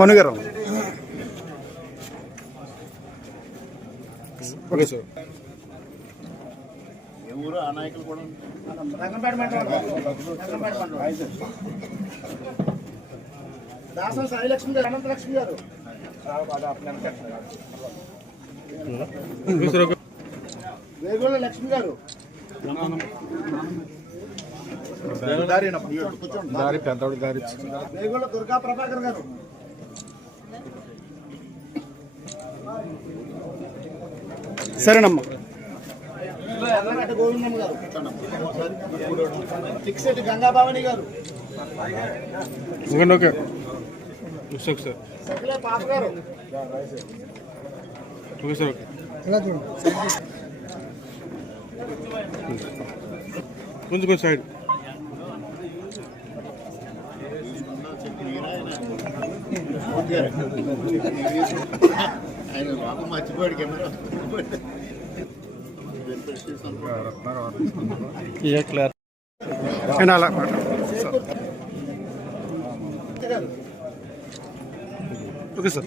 మను గారు okay sir. ఊరు ఆ నాయకులు కూడా దాసం సాయిలక్ష్మి గారు, అనంతలక్ష్మి గారు, వేగోళ్ళ లక్ష్మి గారు, వేగోళ్ళ దుర్గా ప్రభాకర్ గారు, సరేనమ్మా. గోవిందమ్మ గారు, తిక్సెట్టి గంగాభావని గారు, ఓకే సార్. సకలే పాప గారు, ఓకే సార్. ఓకే కొంచెం సైడ్ ఆయన బాబు మర్చిపోయాడు కెమెరా. అలా ఓకే సార్.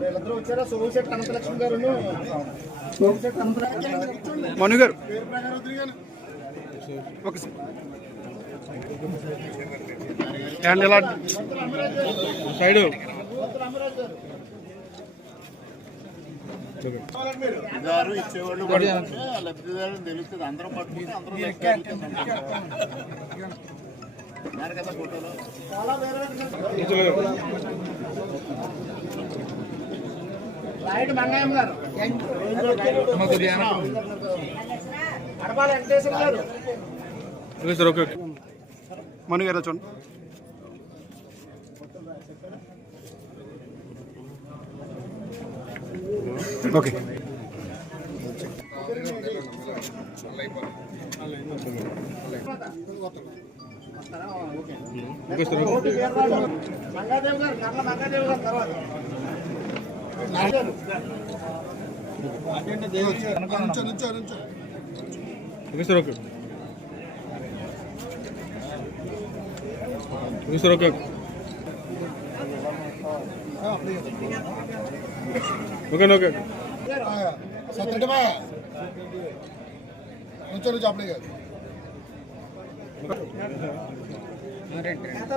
వీళ్ళందరూ వచ్చారా? సోమిశెట్టి అనంతలక్ష్మి గారు, సోమిశెట్టి అనంతలక్ష్మి మను గారు ఓకే సార్. హ్యాండ్ ఎలా సైడ్ గారు ఇచ్చేవాళ్ళు లబ్ధిదారులు తెలుస్తుంది. అందరం పట్టుకుంటే అందరూ కదా ఫోటోలో. రాయుడు మంగయ్య గారు, అడపాల వెంకటేశ్వర గారు, ఓకే సార్. ఓకే మను గారు చూడండి. ఓకే మంగాదేవ్ గారు, నర్ల మంగాదేవ్ గారు, తర్వాత okay sir. Okay okay sir. Okay okay okay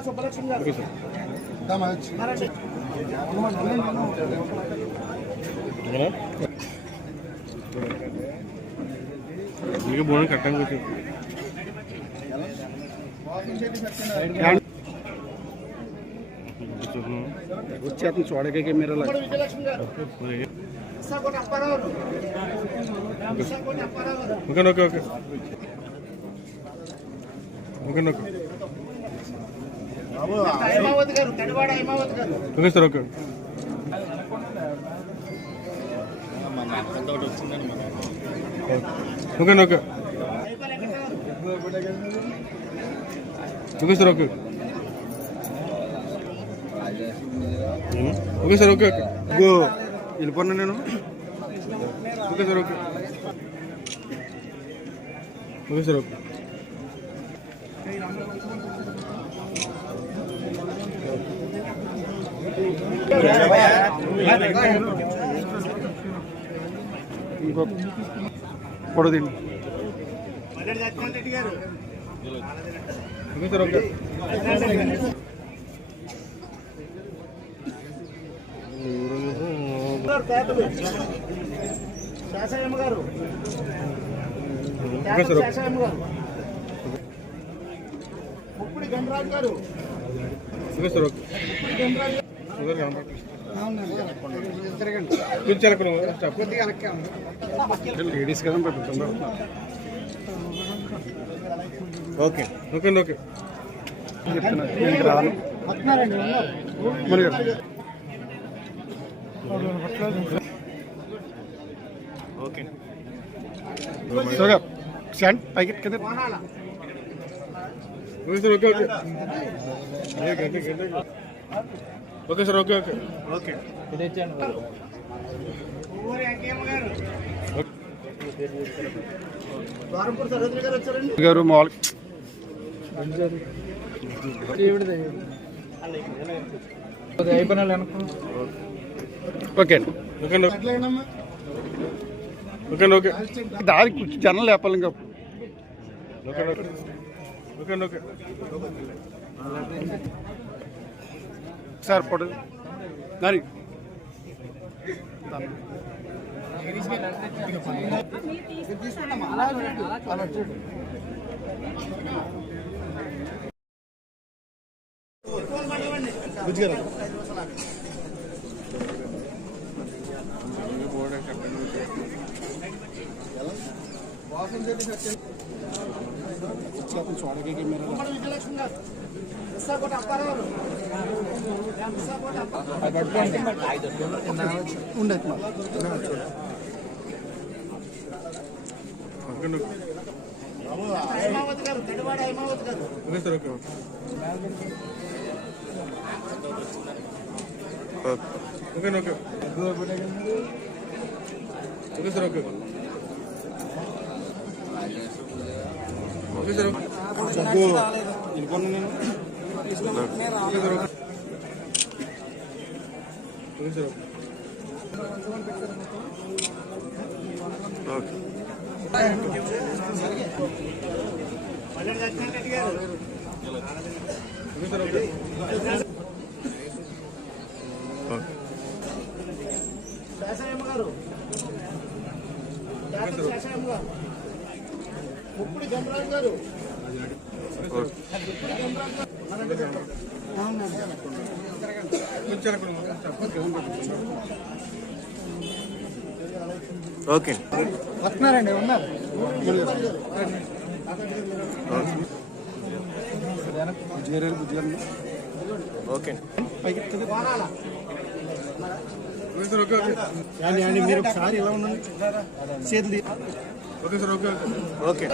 Subbalakshmi గారు, ఇంకా బోనం కట్టంగా వచ్చేస్తుంది చూడకే మీరు విజయలక్ష్మి గారు, విశాఖపట్నం అప్పారావు గారు, Visakhapatnam Apparao garu, okay okay okay okay okay Haimavathi garu, Kadivada Haimavathi garu, okay sir. Okay okay okay okay sir. Okay okay sir. Okay okay go వెళ్ళిపోన్నా నేను. Okay sir. Okay okay sir. Okay ఇంకో పొడదండి. Okay sir. Okay Sasayyamma garu, okay sir. Sasayyamma garu, Muppudu Ganaraju garu, okay sir. Okay ladies కదా okay okay okay చెప్తున్నా రాను. Okay stand పైకి కింద. Okay sir. Okay okay okay sir. Okay okay okay గారు మామూలు ఓకే అండి ఓకే ఓకే దానికి కూర్చో జనం లేపాలి ఇంకా ఓకే ఓకే సార్ ఫోటో దాని ఓకే వస్తున్నారండి ఉన్నారు ఓకే మీరు ఒకసారి ఎలా ఉండండి చేతులు okay sir okay okay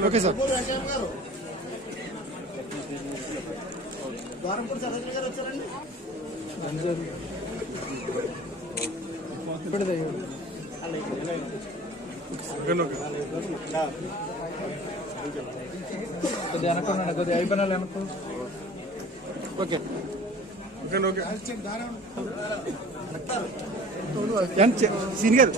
okay sir okay senior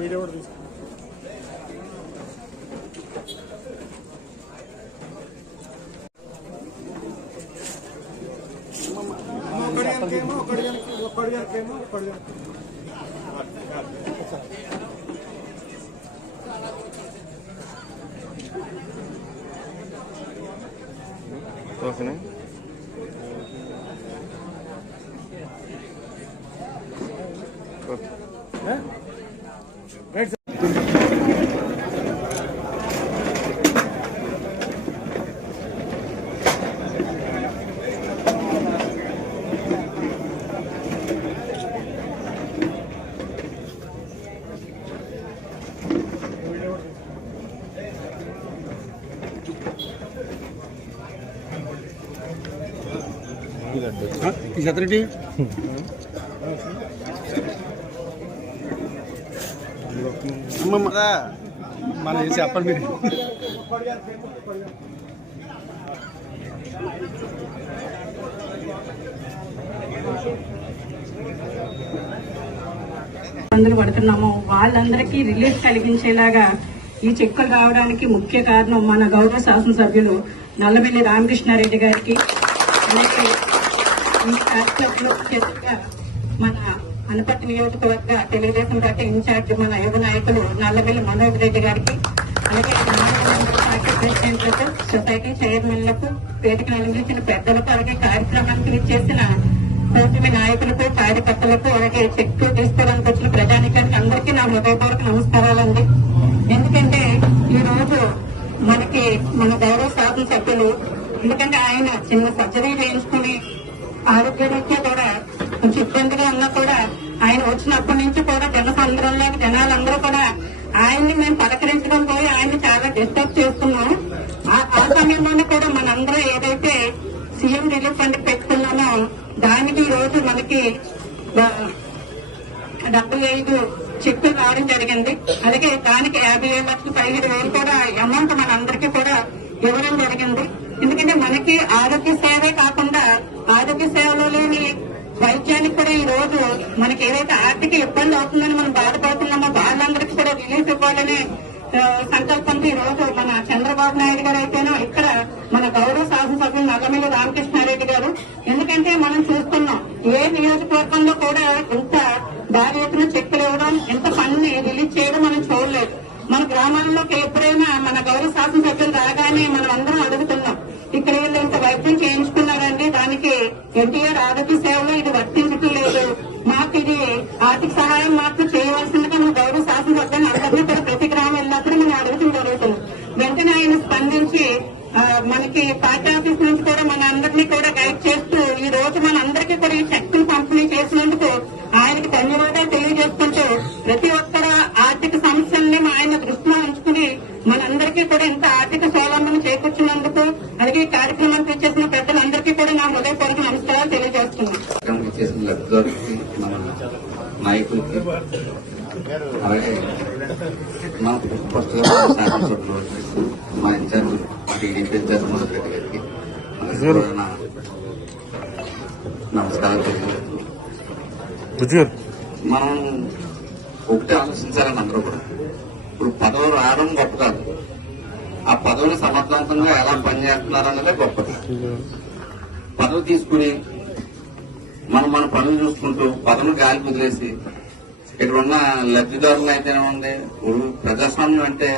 video కూడా తీసుకో ఓకేనా రైట్ ఈ సత్రెడ్డి మనం చెప్పండి మీరు మందులు పడుతున్నామో వాళ్ళందరికీ రిలీఫ్ కలిగించేలాగా ఈ చెక్కులు రావడానికి ముఖ్య కారణం మన గౌరవ శాసనసభ్యులు నల్లబెల్లి రామకృష్ణారెడ్డి గారికి. అలాగే ఈ కార్యక్రమంలో ముఖ్యంగా మన అనపర్తి నియోజకవర్గ తెలుగుదేశం పార్టీ ఇన్ఛార్జ్ మన యువ నాయకులు నల్లబెల్లి మనోజ్ రెడ్డి గారికి, అలాగే పార్టీ ప్రెసిడెంట్లకు, సొసైటీ చైర్మన్లకు, వేదిక నిర్మించిన పెద్దలకు, అలాగే కార్యక్రమానికి విచ్చేసిన కూటమి నాయకులకు, కార్యకర్తలకు, అలాగే చెక్కు తీసుకోవడానికి వచ్చిన ప్రజానికానికి అందరికీ నా హృదయపూర్వక నమస్కారాలండి. ఎందుకంటే ఈ రోజు మనకి మన గౌరవ శాసనసభ్యులు, ఎందుకంటే ఆయన చిన్న సర్జరీ చేయించుకుని ఆరోగ్యరీత్యా కూడా కొంచెం ఇబ్బందిగా ఉన్నా కూడా ఆయన వచ్చినప్పటి నుంచి కూడా జనసంద్రంలోకి జనాలందరూ కూడా ఆయన్ని మేము పలకరించడం పోయి ఆయన్ని చాలా డిస్టర్బ్ చేస్తున్నాం. ఆ సమయంలోనే కూడా మనందరం ఏదైతే సీఎం రిలీఫ్ ఫండ్ పెట్టుకున్నామో దానికి ఈ రోజు మనకి 75 చెక్కులు రావడం జరిగింది. అలాగే దానికి 57,15,000 కూడా అమౌంట్ మనందరికీ కూడా ఇవ్వడం జరిగింది. ఎందుకంటే మనకి ఆరోగ్య సేవే కాకుండా ఆరోగ్య సేవలో లేని వైద్యానికి కూడా ఈ రోజు మనకి ఏదైతే ఆర్థిక ఇబ్బంది అవుతుందని మనం బాధపడుతున్నామో వాళ్ళందరికీ కూడా రిలీఫ్ ఇవ్వాలనే సంకల్పంతో ఈ రోజు మన చంద్రబాబు నాయుడు గారు అయితేనో ఇక్కడ మన గౌరవ శాసనసభ్యులు నల్లమిల్లి రామకృష్ణారెడ్డి గారు. ఎందుకంటే మనం చూస్తున్నాం ఏ నియోజకవర్గంలో కూడా ఇంత భారీ ఎత్తున చెక్కులు ఇవ్వడం, ఇంత పనిని రిలీజ్ చేయడం మనం చూడలేదు. మన గ్రామాల్లోకి ఎప్పుడైనా మన గౌరవ శాసనసభ్యులు రాగానే మనం అందరం అడుగుతున్నాం, ఇక్కడ వీళ్ళు ఇంత వైద్యం చేయించుకున్నారండి, దానికి ఎన్టీఆర్ ఆరోగ్య సేవలో ఇది వర్తించటం లేదు, మాకు ఇది ఆర్థిక సహాయం మాకు చేయవలసిందిగా మన గౌరవ శాసనసభ్యులు అందరినీ కూడా ప్రతి గ్రామం వెళ్ళినప్పుడు మనం అడగటం జరుగుతుంది. వెంటనే ఆయన స్పందించి మనకి పార్టీ ఆఫీస్ నుంచి కూడా మన అందరినీ కూడా గైడ్ చేస్తూ ఈ రోజు మన అందరికీ కూడా ఈ శక్తిని పంపిణీ చేసినందుకు ఆయనకి ధన్యవాదాలు తెలియజేసుకుంటూ ప్రతి ఒక్కర ఆర్థిక సమస్యల్ని ఆయన దృష్టిలో ఉంచుకుని మనందరికీ కూడా ఇంత ఆర్థిక స్వావలంబన చేకూర్చినందుకు అలాగే ఈ కార్యక్రమానికి చేసిన పెద్దలందరికీ కూడా నా హృదయపూర్వక నమస్కారాలు తెలియజేస్తున్నాను. నాయకులకి అలాగే మా ఫస్ట్ మా ఇన్ఛార్జ్ టీడీపీ జగన్మోహన్ రెడ్డి గారికి నమస్కారం తెలియజేస్తున్నాం. మనం ఒకటి ఆలోచించాలని అందరూ కూడా ఇప్పుడు పదవులు రావడం గొప్ప కాదు, ఆ పదవిని సమర్థవంతంగా ఎలా పనిచేస్తున్నారన్నదే గొప్పది. పదవి తీసుకుని మన పనులు చూసుకుంటూ పదవిని గాలి కుదిరేసి ఇక్కడ ఉన్న లబ్ధిదారులు అయితేనే ఉంది. ఇప్పుడు ప్రజాస్వామ్యం అంటే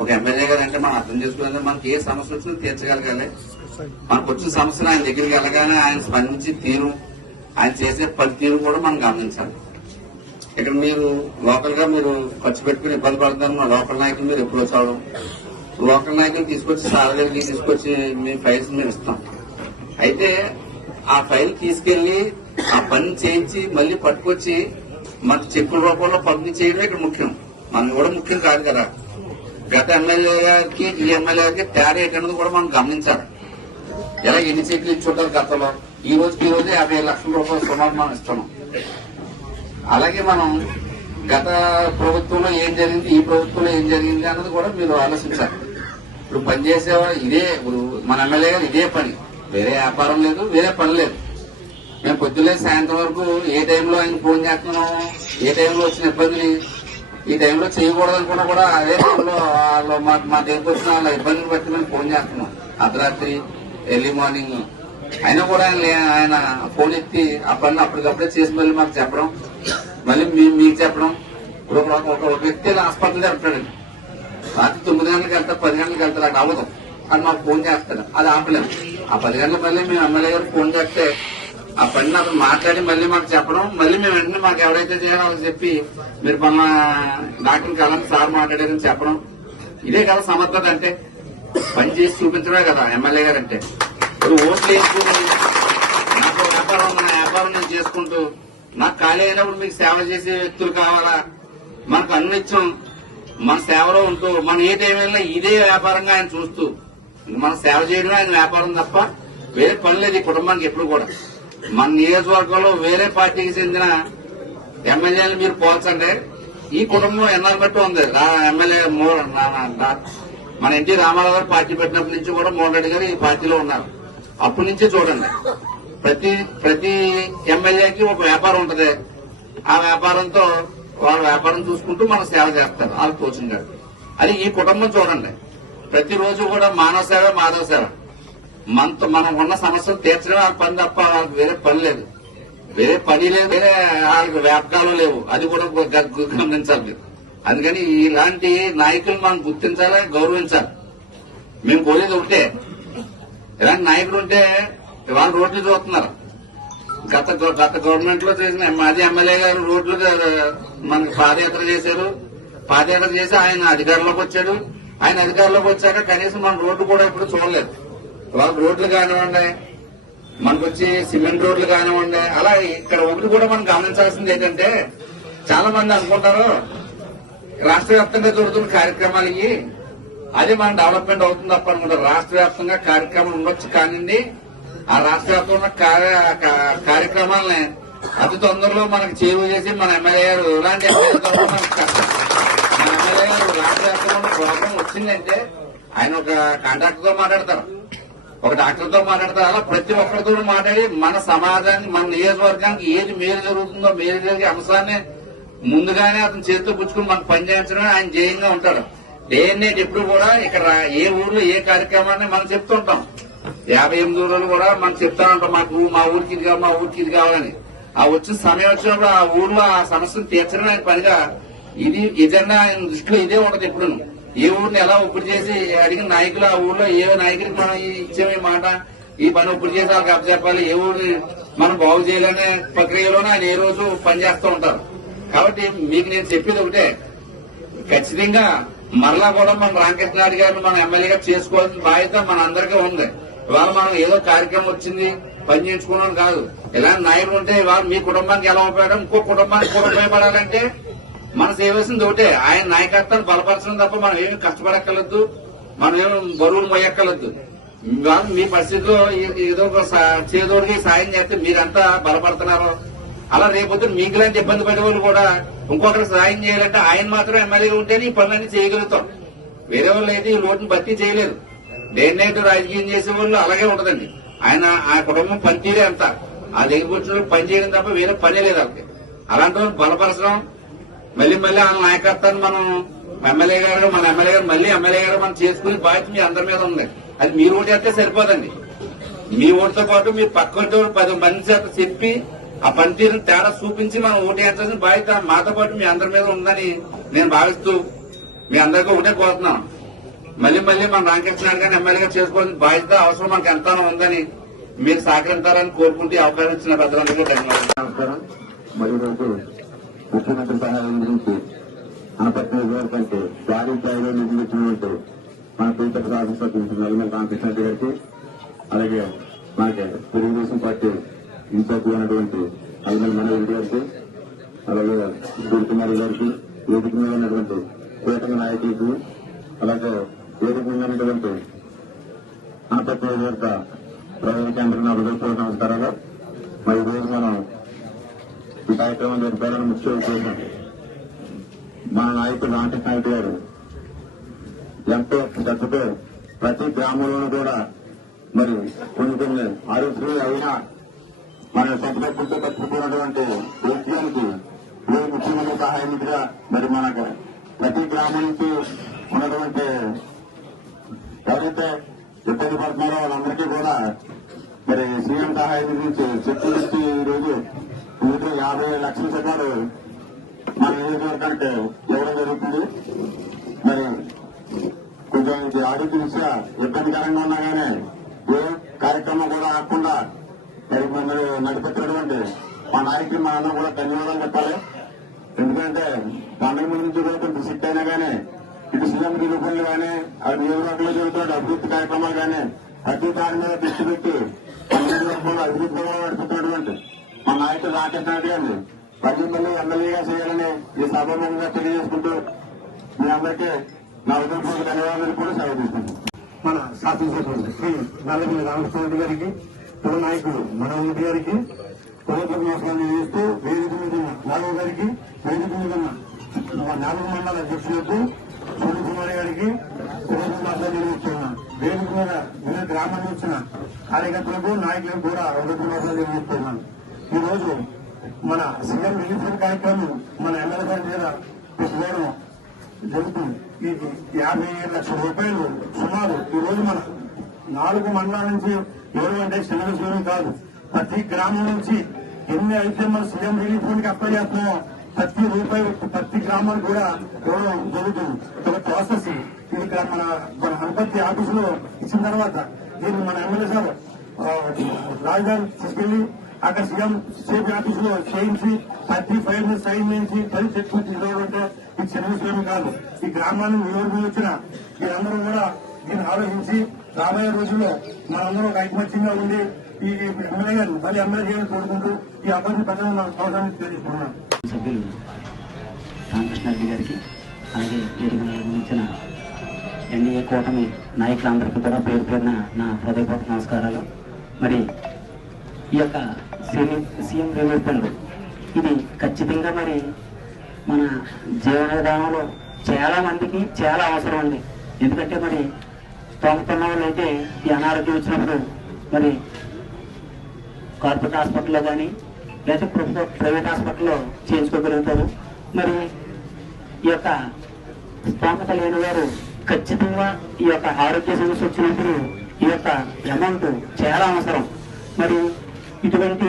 ఒక ఎమ్మెల్యే గారు అంటే మనం అర్థం చేసుకునే మనకి ఏ సమస్య వచ్చినా తీర్చగలగాలి. మనకు వచ్చిన సమస్యను ఆయన దగ్గరికి వెళ్ళగానే ఆయన స్పందించి తీరు, ఆయన చేసే పనితీరు కూడా మనం గమనించాలి. ఇక్కడ మీరు లోకల్ గా మీరు ఖర్చు పెట్టుకుని ఇబ్బంది పడుతున్నారు, మా లోకల్ నాయకులు మీరు ఎప్పుడు వచ్చావడం, లోకల్ నాయకులు తీసుకొచ్చి సాలరీకి తీసుకొచ్చి మీ ఫైల్స్ మేము ఇస్తాం. అయితే ఆ ఫైల్ తీసుకెళ్లి ఆ పని చేయించి మళ్ళీ పట్టుకొచ్చి మనకు చెక్కుల రూపంలో పంపిణీ చేయడం ఇక్కడ ముఖ్యం, మనకి కూడా ముఖ్యం కాదు కదా. గత ఎమ్మెల్యే గారికి ఈ ఎమ్మెల్యే గారికి తేడా ఏంటన్నది కూడా మనం గమనించాలి. ఎలా ఎన్ని చెక్కులు ఇచ్చుంటారు గతంలో, ఈ రోజుకి 50 లక్షల రూపాయలు సుమారు మనం ఇస్తున్నాం. అలాగే మనం గత ప్రభుత్వంలో ఏం జరిగింది, ఈ ప్రభుత్వంలో ఏం జరిగింది అన్నది కూడా మీరు ఆలోచించాలి. ఇప్పుడు పనిచేసేవాడు ఇదే, ఇప్పుడు మన ఎమ్మెల్యే గారు ఇదే పని, వేరే వ్యాపారం లేదు, వేరే పని లేదు. మేము పొద్దున్నే సాయంత్రం వరకు ఏ టైంలో ఆయన ఫోన్ చేస్తున్నాం, ఏ టైంలో వచ్చిన ఇబ్బందిని ఈ టైంలో చేయకూడదు అనుకున్నా కూడా అదే టైంలో వాళ్ళు మా దగ్గరికి వచ్చిన వాళ్ళ ఇబ్బందిని బట్టి మేము ఫోన్ చేస్తున్నాం. అర్ధరాత్రి ఎర్లీ మార్నింగ్ అయినా కూడా ఆయన ఫోన్ ఎత్తి ఆ పనులు అప్పటికప్పుడే చేసి మళ్ళీ మాకు చెప్పడం, మళ్ళీ మీకు చెప్పడం. ఇప్పుడు ఒక వ్యక్తి హాస్పిటల్ వెళ్తాడండి, రాత్రి 9 గంటలకు వెళ్తారు, 10 గంటలకు వెళ్తారు, అది అవ్వదు అని మాకు ఫోన్ చేస్తాడు, అది ఆపలేము. ఆ 10 గంటలకు మళ్ళీ మేము ఎమ్మెల్యే గారు ఫోన్ చేస్తే ఆ పని అతను మాట్లాడి మళ్ళీ మాకు చెప్పడం, మళ్ళీ మేము వెంటనే మాకు ఎవరైతే చేయాలో వాళ్ళకి చెప్పి మీరు మన డాక్టర్ కలని సార్ మాట్లాడారని చెప్పడం. ఇదే కదా సమర్థత అంటే, పని చేసి చూపించడమే కదా ఎమ్మెల్యే గారు అంటే. ఇప్పుడు ఓట్లు వేసుకుని నాకు వ్యాపారం ఉంది, నా వ్యాపారం నేను చేసుకుంటూ నాకు ఖాళీ అయినప్పుడు మీకు సేవ చేసే వ్యక్తులు కావాలా, మనకు అన్నిత్యం మన సేవలో ఉంటూ మనం ఏ టైం వెళ్ళినా ఇదే వ్యాపారంగా ఆయన చూస్తూ మన సేవ చేయడమే ఆయన వ్యాపారం తప్ప వేరే పని లేదు ఈ కుటుంబానికి ఎప్పుడు కూడా. మన నియోజకవర్గంలో వేరే పార్టీకి చెందిన ఎమ్మెల్యేలు మీరు పోల్చండి, ఈ కుటుంబం ఎన్నాళ్ళు బట్టి ఉంది. ఎమ్మెల్యే మన ఎన్టీ రామారావు గారు పార్టీ పెట్టినప్పటి నుంచి కూడా మోహన్ రెడ్డి గారు ఈ పార్టీలో ఉన్నారు. అప్పటి నుంచి చూడండి, ప్రతి ఎమ్మెల్యేకి ఒక వ్యాపారం ఉంటది, ఆ వ్యాపారంతో వాళ్ళ వ్యాపారం చూసుకుంటూ మనం సేవ చేస్తారు వాళ్ళు తోచింది. అది ఈ కుటుంబం చూడండి, ప్రతిరోజు కూడా మానవ సేవ మాధవ సేవ. మనం ఉన్న సమస్యలు తీర్చడం వాళ్ళ పని తప్ప వాళ్ళకి వేరే పని లేదు, వేరే పని లేదు, వేరే వాళ్ళకి వ్యాపకాలు లేవు. అది కూడా గమనించాలి మీరు. అందుకని ఇలాంటి నాయకులు మనం గుర్తించాలి, గౌరవించాలి. మేము కోరేది ఒకటే, ఇలాంటి నాయకులు ఉంటే వాళ్ళు రోడ్లు చూస్తున్నారు. గత గవర్నమెంట్ లో చేసిన మాజీ ఎమ్మెల్యే గారు రోడ్లు మనకి పాదయాత్ర చేశారు, పాదయాత్ర చేసి ఆయన అధికారంలోకి వచ్చాడు. ఆయన అధికారంలోకి వచ్చాక కనీసం మన రోడ్డు కూడా ఇప్పుడు చూడలేదు. వాళ్ళ రోడ్లు కానివ్వండి, మనకు వచ్చి సిమెంట్ రోడ్లు కానివ్వండి, అలా ఇక్కడ ఒకటి కూడా మనం గమనించాల్సింది ఏంటంటే, చాలా మంది అనుకుంటారు రాష్ట్ర వ్యాప్తంగా జరుగుతున్న కార్యక్రమాలు ఇవి. అదే మన డెవలప్మెంట్ అవుతుంది తప్ప అనుకుంటారు. రాష్ట్ర వ్యాప్తంగా కార్యక్రమాలు ఉండొచ్చు కానివ్వండి, ఆ రాష్ట్ర వ్యాప్తంగా ఉన్న కార్యక్రమాలని అతి తొందరలో మనకు చేరువ చేసి మన ఎమ్మెల్యే గారు ఇలాంటి ఎమ్మెల్యే గారు మనకు కష్టం. మన ఎమ్మెల్యే గారు రాష్ట్ర వ్యాప్తంగా ఉన్న ప్రోగ్రాం వచ్చిందంటే ఆయన ఒక కాంట్రాక్టర్ తో మాట్లాడతారు, ఒక డాక్టర్ తో మాట్లాడతారు. అలా ప్రతి ఒక్కరితో మాట్లాడి మన సమాజానికి, మన నియోజకవర్గానికి ఏది మేలు జరుగుతుందో, మేలు జరిగే అంశాన్ని ముందుగానే అతను చేతితో పుచ్చుకుని మనకు పనిచేయించడమే ఆయన ధ్యేయంగా ఉంటాడు. దేన్ని ఎప్పుడు కూడా ఇక్కడ ఏ ఊర్లో ఏ కార్యక్రమాన్ని మనం చెప్తుంటాం. 58 రోజులు కూడా మనం చెప్తా ఉంటాం, మా ఊరికి ఇది కావాలి, మా ఊరికి ఇది కావాలని. ఆ వచ్చిన సమయం వచ్చినప్పుడు ఆ ఊర్లో ఆ సమస్యను తీర్చడం ఆయన పనిగా ఇది ఏదైనా ఆయన దృష్టిలో ఇదే ఉండదు. ఎప్పుడు ఏ ఊరిని ఎలా ఒప్పుడు చేసి అడిగిన నాయకులు, ఆ ఊర్లో ఏ నాయకుడికి మనం ఇచ్చేమే మాట, ఈ పని ఒప్పుడు చేసి వాళ్ళకి అప్పచెప్పాలి, ఏ ఊరిని మనం బాగు చేయాలనే ప్రక్రియలోనే ఆయన ఏ రోజు పనిచేస్తూ ఉంటారు. కాబట్టి మీకు నేను చెప్పేది ఒకటే, ఖచ్చితంగా మరలా కూడా మన రామకృష్ణారెడ్డి గారిని మన ఎమ్మెల్యేగా చేసుకోవాల్సిన బాధ్యత మన అందరికీ ఉంది. ఇవాళ మనం ఏదో కార్యక్రమం వచ్చింది పని చేయించుకున్నాం కాదు. ఇలాంటి నాయకులు ఉంటే ఇవాళ మీ కుటుంబానికి ఎలా ఉపయోగం, ఇంకో కుటుంబానికి కూడా ఉపయోగపడాలంటే మనం చేయవలసింది ఒకటే, ఆయన నాయకత్వాన్ని బలపరచడం తప్ప మనం ఏమి కష్టపడక్కర్లేదు, మనం ఏమి బరువులు మోయక్కర్లేదు. మీ పరిస్థితిలో ఏదో ఒక చేదోడికి సాయం చేస్తే మీరంతా బలపడుతున్నారు. అలా రేపొద్దు మీకు లాంటి ఇబ్బంది పడే వాళ్ళు కూడా ఇంకొకరికి సాయం చేయాలంటే ఆయన మాత్రం ఎమ్మెల్యేగా ఉంటేనే ఈ పనులన్నీ చేయగలుగుతాం. వేరే వాళ్ళు అయితే ఈ లోటుని భర్తీ చేయలేరు. డే నైట్ రాజకీయం చేసే వాళ్ళు అలాగే ఉంటదండి. ఆయన ఆ కుటుంబం పనితీరే అంత, ఆ దగ్గర కూర్చొని పని చేయడం తప్ప వేరే పనే లేదు వాళ్ళకి. అలాంటి వాళ్ళు బలపరచడం, మళ్ళీ వాళ్ళ నాయకత్వాన్ని మనం మన ఎమ్మెల్యే గారు మళ్ళీ ఎమ్మెల్యే గారు మనం చేసుకునే బాధ్యత మీ అందరి మీద ఉంది. అది మీరు ఓటు చేస్తే సరిపోదండి. మీ ఓటుతో పాటు మీ పక్క 10 మంది చేత చెప్పి ఆ పనితీరుని తేడా చూపించి మనం ఓటు వేయాల్సిన బాధ్యత మాతో పాటు మీ అందరి మీద ఉందని నేను భావిస్తూ మీ అందరికీ ఒకటే కోరుతున్నాం. మళ్ళీ మన రామకృష్ణారెడ్డి గారిని ఎమ్మెల్యేగా చేసుకోవాల్సిన బాధ్యత అవసరం మనకు ఎంతగానో ఉందని మీరు సహకరించారని కోరుకుంటూ అవకాశం ఇచ్చిన పెద్దలందరికీ ధన్యవాదాలు. మరి రోజు ముఖ్యమంత్రి సహాయం గురించి అనపర్తి నియోజకవర్గానికి భారీ స్థాయిలో నిధులు ఇచ్చినటువంటి మన ప్రీతక శాసనసభ్యులు నల్లమల రామకృష్ణారెడ్డి గారికి, అలాగే మనకి తెలుగుదేశం పార్టీ ఇన్ఛార్జి అయినటువంటి నల్లమల మనోహర్ గారికి, అలాగే సూర్యకుమారి గారికి, వేదిక మీద ఉన్నటువంటి కూటమి నాయకులకు, అలాగే వేదిక మీద ఉన్నటువంటి అనపర్తి నియోజకవర్గ ప్రజలకి అందరికీ నా హృదయపూర్వక నమస్కారాలు. మరి ఈ రోజు మనం ఈ కార్యక్రమం జరపాలని ముఖ్య ఉద్దేశం, మన నాయకుడు రామకృష్ణారెడ్డి గారు ఎంతో శ్రద్ధతో ప్రతి గ్రామంలోనూ కూడా మరి కొన్ని ఆరోగ్యం అయినా మన సొంత డబ్బులతో కట్టుకున్నటువంటి వైద్యానికి ముఖ్యమంత్రి సహాయ నిధిగా మరి మనకు ప్రతి గ్రామం నుంచి ఉన్నటువంటి ఎవరైతే ఇబ్బంది పడుతున్నారో వాళ్ళందరికీ కూడా మరి సీఎం సహాయ నిధి నుంచి చెట్టు నుంచి ఈ రోజు 50 లక్షల చొప్పున మన నియోజకవర్గానికి ఇవ్వడం జరుగుతుంది. మరి కొంచెం ఇది ఆరోగ్య రీత్యా ఇబ్బందికరంగా ఉన్నా కానీ ఏ కార్యక్రమం కూడా ఆగకుండా మరి మమ్మల్ని నడిపించినటువంటి మా నాయకులు మా అన్న కూడా ధన్యవాదాలు చెప్పాలి. ఎందుకంటే పండుగ ముందు నుంచి కూడా కొంచెం సిట్ అయినా కానీ ఇటు సీఎం నిరూపణలు కానీ ఆ నియోజకవర్గంలో జరుగుతున్న అభివృద్ధి కార్యక్రమాలు కానీ ప్రతి దాని మీద దృష్టి పెట్టి నియోజకవర్గంలో అభివృద్ధి నడుపుతున్నటువంటి మా నాయకులు రామకృష్ణారెడ్డి గారిని మళ్ళీ ఎమ్మెల్యేగా చేయాలని ఈ సభాముఖంగా తెలియజేసుకుంటూ మీ అందరికీ నా హృదయపూర్వక ధన్యవాదాలు కూడా సెలవు తీసుకుంటాం. మన శాసనసభ్యులు శ్రీ నల్లమల రామకృష్ణారెడ్డి గారికి, యువ నాయకుడు మనోహర్ గారికి హృదయపూర్వక నమస్కారాలు చేస్తూ, వేదిక మీద ఉన్న నాగవ్ గారికి, వేదిక మీద ఉన్న 4 మండల అధ్యక్షులకు, సూర్యకుమారి గారికి హృదయపూర్వక నమస్కారాలు తెలియజేస్తున్నాను. వేదిక మీద వివిధ గ్రామాల వచ్చిన కార్యకర్తలకు, నాయకులకు కూడా హృదయపూర్వక నమస్కారాలు తెలియజేస్తున్నాను. ఈ రోజు మన సీఎం రిలీఫ్ కార్యక్రమం మన ఎమ్మెల్యే గారి మీద పెట్టుకోవడం జరుగుతుంది. ఇది 57 లక్షల రూపాయలు సుమారు ఈ రోజు మన 4 మండలాల నుంచి ఎవరు అంటే చిన్న విషయం కాదు, ప్రతి గ్రామం నుంచి ఎన్ని అయితే మన సీఎం రిలీఫ్ ఫండ్కి అప్లై చేస్తున్నామో ప్రతి రూపాయి ప్రతి గ్రామానికి కూడా ఇవ్వడం జరుగుతుంది. ఒక ప్రాసెస్ ఇది మన అనపర్తి ఆఫీసులో ఇచ్చిన తర్వాత దీన్ని మన ఎమ్మెల్యే సార్ రాజధాని తీసుకెళ్లి అక్కడ సీఎం సేఫ్ ఆఫీసులో చేయించి ప్రతి ఫైల్ మీద సైన్ చేయించి పని తెచ్చుకుని తీసుకోవాలంటే ఇది చిన్న విషయం కాదు. ఈ గ్రామాన్ని ఎవరు వచ్చిన మీరందరూ కూడా దీన్ని ఆలోచించి రాబోయే రోజుల్లో మనందరూ ఒక ఐకమత్యంగా ఉండి ఈ ఎమ్మెల్యే గారు మళ్ళీ ఎమ్మెల్యే చేయాలని కోరుకుంటూ ఈ అభివృద్ధి పథకం అవసరాన్ని తెలియజేస్తున్నాను. సభ్యులు రామకృష్ణారెడ్డి గారికి, అలాగే వీరికి నిర్వహించిన ఎన్డీఏ కూటమి నాయకులందరికీ కూడా పేరు పేరున నా హృదయపూర్వక నమస్కారాలు. మరి ఈ యొక్క సీఎం రిలీఫ్ ఫండ్ ఇది ఖచ్చితంగా మరి మన జీవన విధానంలో చాలా మందికి చాలా అవసరం ఉంది. ఎందుకంటే మరి స్తోమతున్న వాళ్ళు అయితే ఈ అనారోగ్యం వచ్చినప్పుడు మరి కార్పొరేట్ హాస్పిటల్లో కానీ లేదా ప్రైవేట్ హాస్పిటల్లో చేయించుకోగలుగుతారు. మరి ఈ యొక్క స్తోమత లేని వారు ఖచ్చితంగా ఈ యొక్క ఆరోగ్య సమస్య వచ్చినప్పుడు ఈ యొక్క అమౌంట్ చాలా అవసరం. మరి ఇటువంటి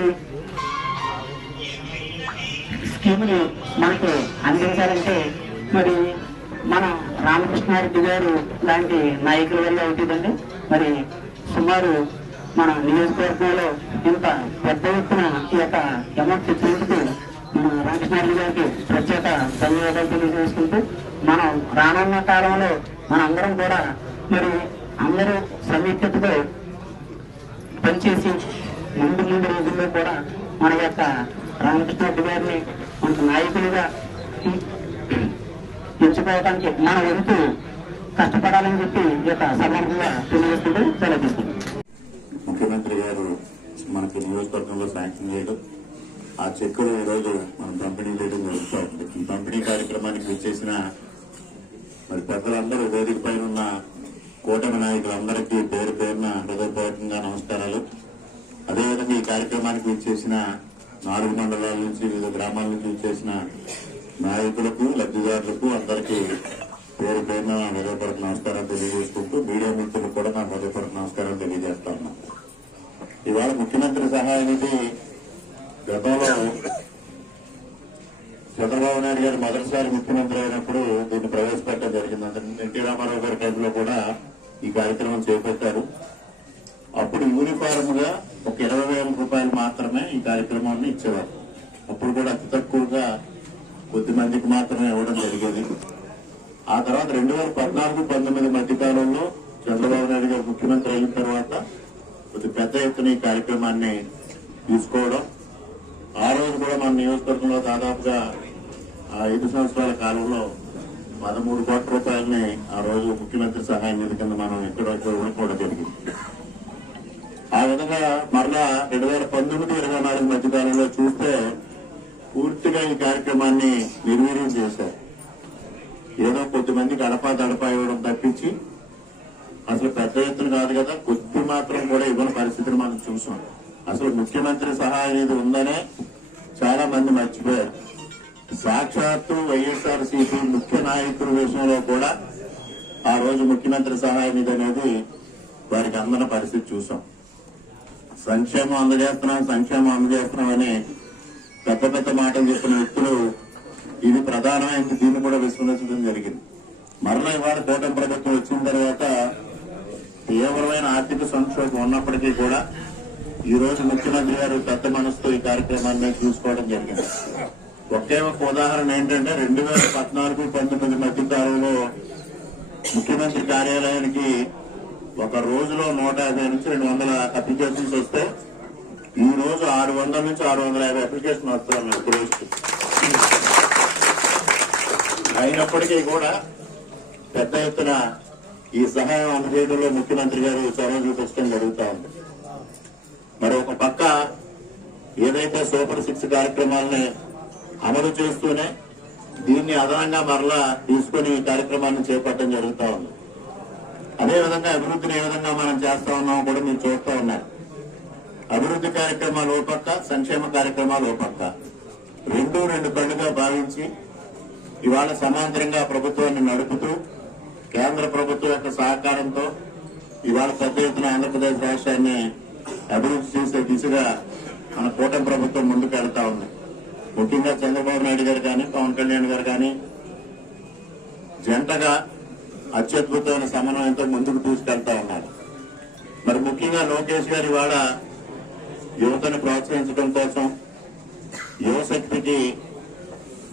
స్కీమ్ని మనకు అందించాలంటే మరి మన రామకృష్ణారెడ్డి గారు లాంటి నాయకుల వల్ల అవుతుందండి. మరి సుమారు మన నియోజకవర్గంలో ఇంత పెద్ద ఎత్తున ఈ యొక్క అమౌంట్ తెచ్చినందుకు మన రామకృష్ణారెడ్డి గారికి ప్రత్యేక ధన్యవాదాలు తెలియజేసుకుంటూ మనం రానున్న కాలంలో మన అందరం కూడా మరి అందరూ సమీక్షతతో పనిచేసి ముందు రోజుల్లో కూడా మన యొక్క రామకృష్ణారెడ్డి గారిని మనకు నాయకులుగా ఎంచుకోవడానికి మన వంతు కష్టపడాలని చెప్పి ఈ యొక్క సందర్భంగా తెలియజేస్తుంటూ సెలవు తీసుకుంటాం. ముఖ్యమంత్రి గారు మనకి నియోజకవర్గంలో శాంక్షన్ చేయడం, ఆ చెక్కులు ఈరోజు మనం పంపిణీ చేయడం జరుగుతూ ఉంది. ఈ పంపిణీ కార్యక్రమానికి వచ్చేసిన మరి పెద్దలందరూ వేదిక పైన ఉన్న కూటమి నాయకులందరికీ పేరు పేరున హృదయపూర్వకంగా నమస్కారాలు. అదేవిధంగా ఈ కార్యక్రమానికి వచ్చేసిన 4 మండలాల నుంచి వివిధ గ్రామాల నుంచి వచ్చేసిన నాయకులకు లబ్ధిదారులకు అందరికీ పేరు పేరున హృదయపూర్వక నమస్కారాలు తెలియజేసుకుంటూ మీడియా మిత్రులకు కూడా నా హృదయపూర్వక నమస్కారాలు తెలియజేస్తా ఉన్నాం. ఇవాళ ముఖ్యమంత్రి సహాయ నిధి గతంలో చంద్రబాబు నాయుడు గారు మొదటిసారి ముఖ్యమంత్రి అయినప్పుడు దీన్ని ప్రవేశపెట్టడం జరిగింది. ఎన్టీ రామారావు గారి టైంలో కూడా ఈ కార్యక్రమం చేపట్టారు. అప్పుడు యూనిఫారం గా ఒక 20,000 రూపాయలు మాత్రమే ఈ కార్యక్రమాన్ని ఇచ్చేవారు. అప్పుడు కూడా అతి తక్కువగా కొద్ది మందికి మాత్రమే ఇవ్వడం జరిగేది. ఆ తర్వాత 2014-19 మధ్య కాలంలో చంద్రబాబు నాయుడు గారు ముఖ్యమంత్రి అయిన తర్వాత కొద్ది పెద్ద ఎత్తున ఈ కార్యక్రమాన్ని తీసుకోవడం, ఆ రోజు కూడా మన నియోజకవర్గంలో దాదాపుగా 5 సంవత్సరాల కాలంలో 13 కోట్ల రూపాయలని ఆ రోజు ముఖ్యమంత్రి సహాయ నిధి కింద మనం ఎక్కడో కూడా జరిగింది. ఆ విధంగా మరలా 2019-24 మధ్య కాలంలో చూస్తే పూర్తిగా ఈ కార్యక్రమాన్ని నిర్వీర్యం చేశారు. ఏదో కొద్దిమందికి అడపా ఇవ్వడం తప్పించి అసలు పెద్ద ఎత్తున కాదు కదా, కొద్ది మాత్రం కూడా ఇవ్వని పరిస్థితిని మనం చూసాం. అసలు ముఖ్యమంత్రి సహాయ నిధి ఉందనే చాలా మంది మర్చిపోయారు. సాక్షాత్తు వైఎస్ఆర్సీపీ ముఖ్య నాయకుల విషయంలో కూడా ఆ రోజు ముఖ్యమంత్రి సహాయ నిధి అనేది వారికి అందన పరిస్థితి చూసాం. సంక్షేమం అందజేస్తున్నామని పెద్ద పెద్ద మాటలు చెప్పిన వ్యక్తులు ఇది ప్రధానమైన దీన్ని కూడా విస్మరించడం జరిగింది. మరలా ఇవాళ కూటమి ప్రభుత్వం వచ్చిన తర్వాత తీవ్రమైన ఆర్థిక సంక్షోభం ఉన్నప్పటికీ కూడా ఈ రోజు ముఖ్యమంత్రి గారు పెద్ద మనసుతో ఈ కార్యక్రమాన్ని చూసుకోవడం జరిగింది. ఒకే ఒక ఉదాహరణ ఏంటంటే 2014-19 మధ్య కాలంలో ముఖ్యమంత్రి కార్యాలయానికి ఒక రోజులో 150 నుంచి 200 అప్లికేషన్స్ వస్తే ఈ రోజు 600 నుంచి 650 అప్లికేషన్ వస్తున్నాయి ఒక రోజుకి. అయినప్పటికీ కూడా పెద్ద ఎత్తున ఈ సహాయం అందజేయడంలో ముఖ్యమంత్రి గారు చొరవ చూపించడం జరుగుతూ ఉంది. మరి ఒక పక్క ఏదైతే సూపర్ 6 కార్యక్రమాలని అమలు చేస్తూనే దీన్ని అదనంగా మరలా తీసుకుని ఈ కార్యక్రమాన్ని చేపట్టడం జరుగుతూ ఉంది. అదేవిధంగా అభివృద్ధిని ఏ విధంగా మనం చేస్తా ఉన్నామో కూడా మీరు చూస్తూ ఉన్నారు. అభివృద్ధి కార్యక్రమాలు ఓ పక్క, సంక్షేమ కార్యక్రమాలు ఓ పక్క, రెండు కళ్ళుగా భావించి ఇవాళ సమాంతరంగా ప్రభుత్వాన్ని నడుపుతూ కేంద్ర ప్రభుత్వం యొక్క సహకారంతో ఇవాళ పెద్ద ఎత్తున ఆంధ్రప్రదేశ్ రాష్ట్రాన్ని అభివృద్ధి చేసే దిశగా మన కూటమి ప్రభుత్వం ముందుకు వెళ్తా ఉంది. ముఖ్యంగా చంద్రబాబు నాయుడు గారు కానీ, పవన్ కళ్యాణ్ గారు కానీ జంటగా అత్యద్భుతమైన సమన్వయంతో ముందుకు తీసుకెళ్తా ఉన్నారు. మరి ముఖ్యంగా లోకేష్ గారు ఇవాళ యువతను ప్రోత్సహించడం కోసం, యువశక్తికి